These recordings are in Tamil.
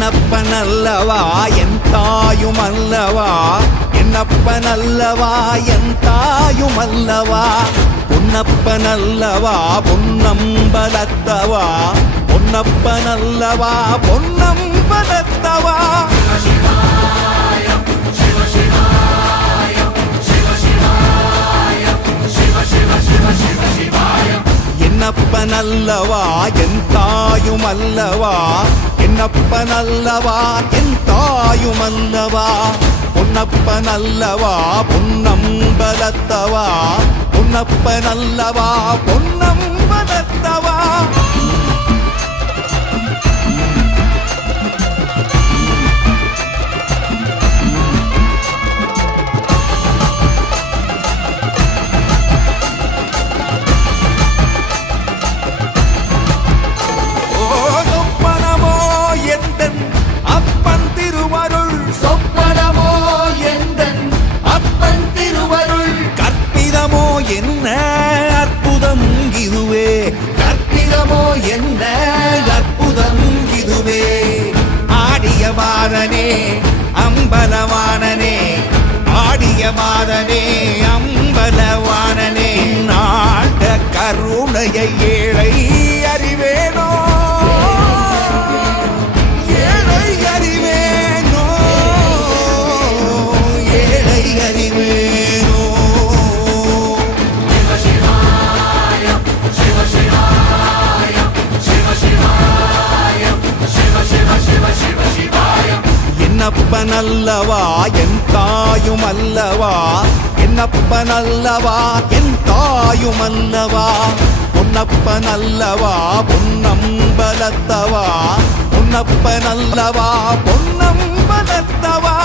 என்னப்பனல்லவா என் தாயுமல்லவா என்னப்பனல்லவா என் தாயுமல்லவா பொன்னப்பனல்லவா பொன்னம்பலத்தவா பொன்னப்பனல்லவா பொன்னம்பலத்தவா என்னப்பனல்லவா என் தாயுமல்லவா என்னப்பனல்லவா என் தாயுமல்லவா பொன்னப்பனல்லவா பொன்னம்பலத்தவா பொன்னப்பனல்லவா பொன்னம்பலத்தவா என்ன அற்புதம் இதுவே கற்பிதமோ என்ன அற்புதம் இதுவே ஆடிய மாதனே அம்பலவானனே ஆடிய மாதனே அம்பலவானனே நாட கருணையை ஏழை அறிவேனோ ஏழை அறிவேனோ ஏழை அறிவேனோ என்னப்பனல்லவா என் தாயுமல்லவா என்னப்பனல்லவா என் தாயுமல்லவா பொன்னப்பனல்லவா பொன்னம்பலத்தவா பொன்னப்பனல்லவா பொன்னம்பலத்தவா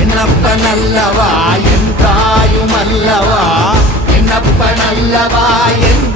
என்னப்பனல்லவா என் தாயுமல்லவா என்னப்பனல்லவா என்